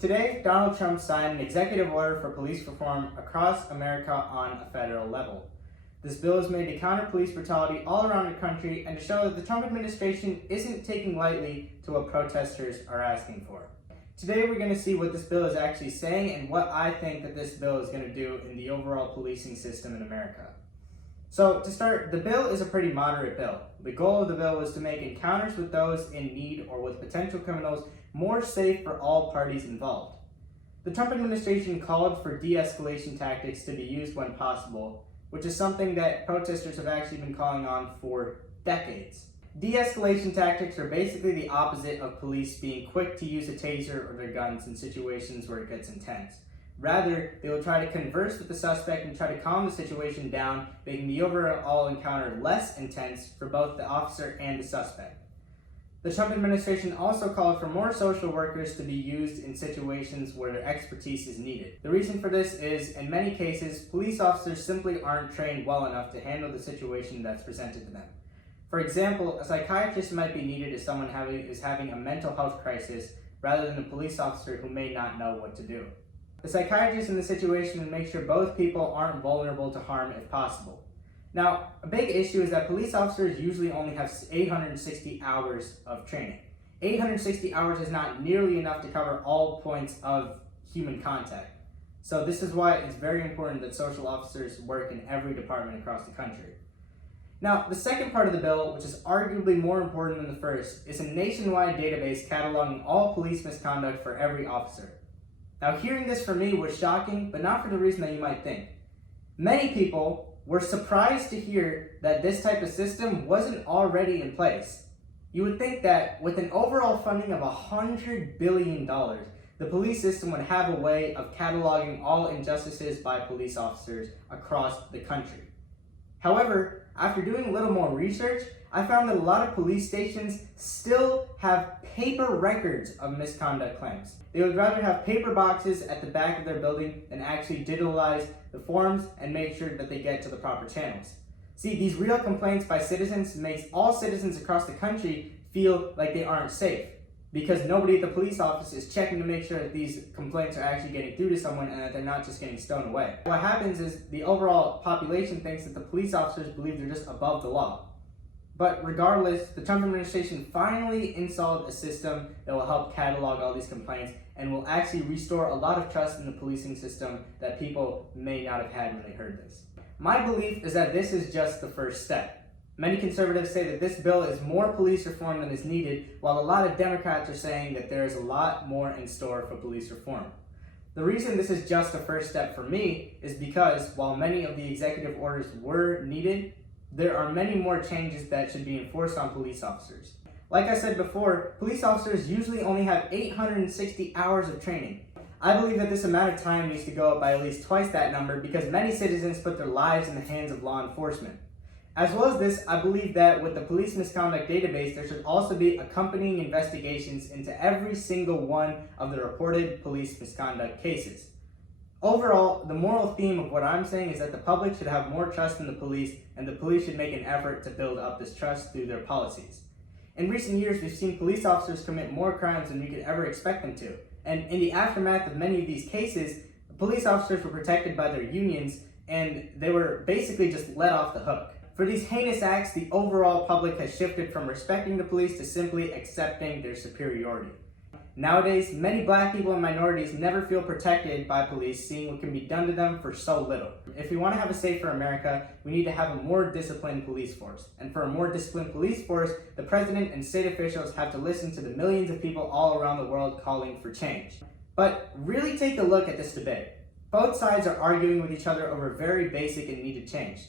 Today, Donald Trump signed an executive order for police reform across America on a federal level. This bill is made to counter police brutality all around the country and to show that the Trump administration isn't taking lightly to what protesters are asking for. Today, we're going to see what this bill is actually saying and what I think that this bill is going to do in the overall policing system in America. So to start, the bill is a pretty moderate bill. The goal of the bill was to make encounters with those in need or with potential criminals more safe for all parties involved. The Trump administration called for de-escalation tactics to be used when possible, which is something that protesters have actually been calling on for decades. De-escalation tactics are basically the opposite of police being quick to use a taser or their guns in situations where it gets intense. Rather, they will try to converse with the suspect and try to calm the situation down, making the overall encounter less intense for both the officer and the suspect. The Trump administration also called for more social workers to be used in situations where their expertise is needed. The reason for this is, in many cases, police officers simply aren't trained well enough to handle the situation that's presented to them. For example, a psychiatrist might be needed if someone is having a mental health crisis rather than a police officer who may not know what to do. The psychiatrist in the situation will make sure both people aren't vulnerable to harm if possible. Now, a big issue is that police officers usually only have 860 hours of training. 860 hours is not nearly enough to cover all points of human contact. So this is why it's very important that social officers work in every department across the country. Now, the second part of the bill, which is arguably more important than the first, is a nationwide database cataloging all police misconduct for every officer. Now, hearing this for me was shocking, but not for the reason that you might think. Many people were surprised to hear that this type of system wasn't already in place. You would think that with an overall funding of $100 billion, the police system would have a way of cataloging all injustices by police officers across the country. However, after doing a little more research, I found that a lot of police stations still have paper records of misconduct claims. They would rather have paper boxes at the back of their building than actually digitalize the forms and make sure that they get to the proper channels. See, these real complaints by citizens makes all citizens across the country feel like they aren't safe, because nobody at the police office is checking to make sure that these complaints are actually getting through to someone and that they're not just getting stoned away. What happens is the overall population thinks that the police officers believe they're just above the law. But regardless, the Trump administration finally installed a system that will help catalog all these complaints and will actually restore a lot of trust in the policing system that people may not have had when they heard this. My belief is that this is just the first step. Many conservatives say that this bill is more police reform than is needed, while a lot of Democrats are saying that there is a lot more in store for police reform. The reason this is just a first step for me is because while many of the executive orders were needed, there are many more changes that should be enforced on police officers. Like I said before, police officers usually only have 860 hours of training. I believe that this amount of time needs to go up by at least twice that number because many citizens put their lives in the hands of law enforcement. As well as this, I believe that with the police misconduct database, there should also be accompanying investigations into every single one of the reported police misconduct cases. Overall, the moral theme of what I'm saying is that the public should have more trust in the police, and the police should make an effort to build up this trust through their policies. In recent years, we've seen police officers commit more crimes than we could ever expect them to. And in the aftermath of many of these cases, police officers were protected by their unions, and they were basically just let off the hook. For these heinous acts, the overall public has shifted from respecting the police to simply accepting their superiority. Nowadays, many black people and minorities never feel protected by police, seeing what can be done to them for so little. If we want to have a safer America, we need to have a more disciplined police force. And for a more disciplined police force, the president and state officials have to listen to the millions of people all around the world calling for change. But really take a look at this debate. Both sides are arguing with each other over very basic and needed change.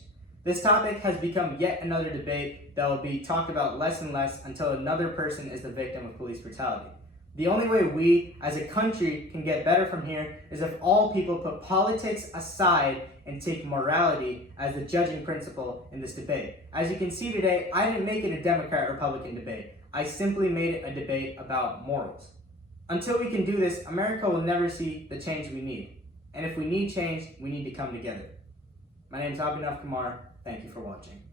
This topic has become yet another debate that will be talked about less and less until another person is the victim of police brutality. The only way we, as a country, can get better from here is if all people put politics aside and take morality as the judging principle in this debate. As you can see today, I didn't make it a Democrat-Republican debate. I simply made it a debate about morals. Until we can do this, America will never see the change we need. And if we need change, we need to come together. My name is Abhinav Kumar. Thank you for watching.